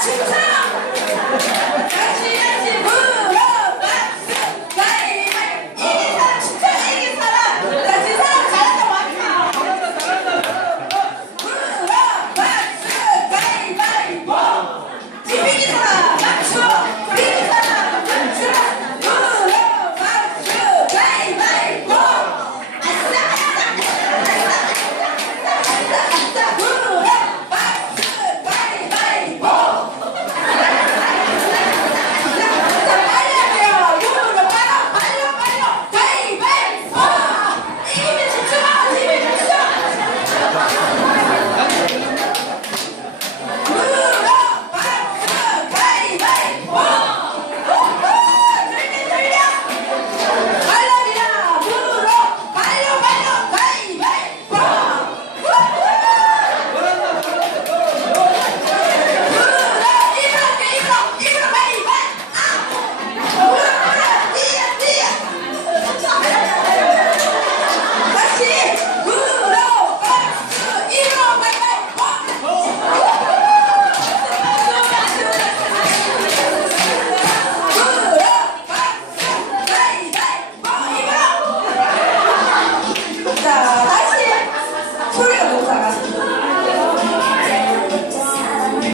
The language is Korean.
진짜!